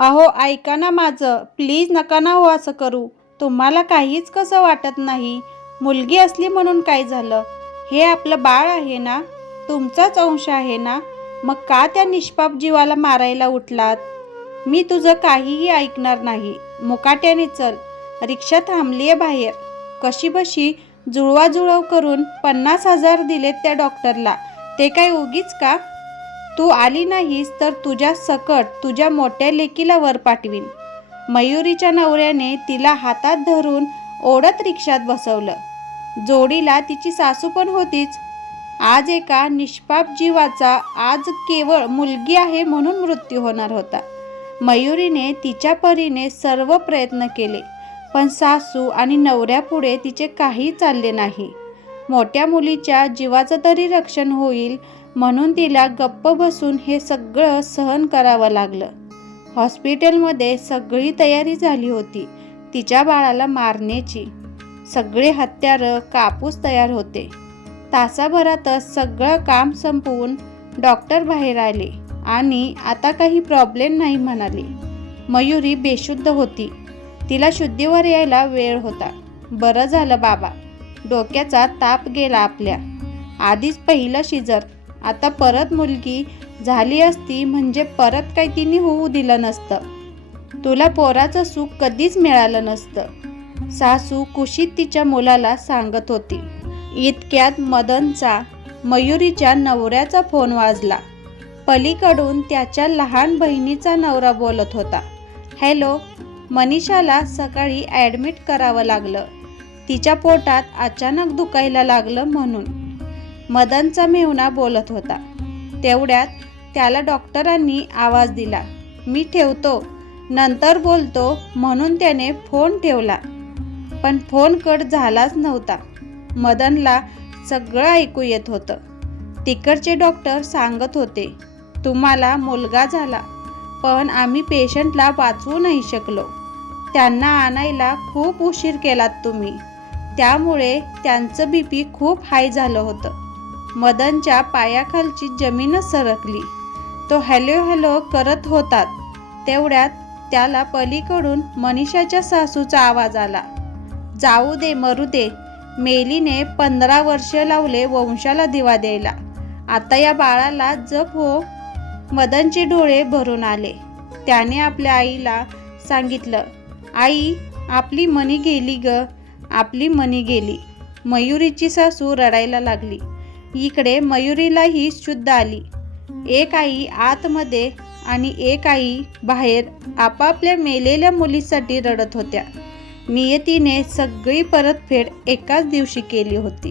अहो ऐका ना माझं. प्लीज नका ना हो असं करू. तुम्हाला काहीच कसं वाटत नाही. मुलगी असली म्हणून काय झालं? हे आपलं बाळ आहे ना? तुमचाच अंश आहे ना? मग का त्या निष्पाप जीवाला मारायला उठलात? मी तुझं काहीही ऐकणार नाही. मुकाट्याने चल. रिक्षा थांबली आहे बाहेर. कशी बशी? जुळवाजुळव करून पन्नास हजार दिलेत त्या डॉक्टरला. ते काय उगीच का? तू आली नाहीस तर तुझ्या सकट तुझ्या मोठ्या लेकीला वर पाठवीन. मयुरीच्या नवऱ्याने तिला हातात धरून ओढत रिक्षात बसवलं. जोडीला तिची सासू पण होतीच. आज एका निष्पाप जीवाचा आज केवळ मुलगी आहे म्हणून मृत्यू होणार होता. मयुरीने तिच्या परीने सर्व प्रयत्न केले पण सासू आणि नवऱ्यापुढे तिचे काही चालले नाही. मोठ्या मुलीच्या जीवाचं तरी रक्षण होईल म्हणून तिला गप्प बसून हे सगळं सहन करावं लागलं. हॉस्पिटलमध्ये सगळी तयारी झाली होती तिच्या बाळाला मारण्याची. सगळे हत्यारं कापूस तयार होते. तासाभरातच सगळं काम संपवून डॉक्टर बाहेर आले आणि आता काही प्रॉब्लेम नाही म्हणाले. मयुरी बेशुद्ध होती. तिला शुद्धीवर यायला वेळ होता. बरं झालं बाबा. डोक्याचा ताप गेला आपल्या. आधीच पहिलं शिजर. आता परत मुलगी झाली असती म्हणजे परत काही तिने होऊ दिलं नसतं. तुला पोराचं सुख कधीच मिळालं नसतं. सासू कुशीत तिच्या मुलाला सांगत होती. इतक्यात मदनचा मयुरीच्या नवऱ्याचा फोन वाजला. पलीकडून त्याच्या लहान बहिणीचा नवरा बोलत होता. हॅलो मनीषाला सकाळी ॲडमिट करावं लागलं. तिच्या पोटात अचानक दुखायला लागलं म्हणून. मदनचा मेहुणा बोलत होता. तेवढ्यात त्याला डॉक्टरांनी आवाज दिला. मी ठेवतो. नंतर बोलतो म्हणून त्याने फोन ठेवला. पण फोन कट झालाच नव्हता. मदनला सगळं ऐकू येत होतं. तिकडचे डॉक्टर सांगत होते तुम्हाला मुलगा झाला पण आम्ही पेशंटला वाचवू नाही शकलो. त्यांना आणायला खूप उशीर केलात तुम्ही. त्यामुळे त्यांचं बी पी खूप हाय झालं होतं. मदनच्या पायाखालची जमीनच सरकली. तो हॅलो हॅलो करत होतात तेवढ्यात त्याला पलीकडून मनीषाच्या सासूचा आवाज आला. जाऊ दे मरू दे. मेलीने पंधरा वर्ष लावले वंशाला दिवा द्यायला. आता या बाळाला जप हो. मदनचे डोळे भरून आले. त्याने आपल्या आईला सांगितलं आई आपली मनी गेली ग. आपली मनी गेली. मयुरीची सासू रडायला लागली. इकडे मयुरीलाही शुद्ध आली. एक आई आतमध्ये आणि एक आई बाहेर आपापल्या मेलेल्या मुलीसाठी रडत होत्या. नियतीने सगळी परतफेड एकाच दिवशी केली होती.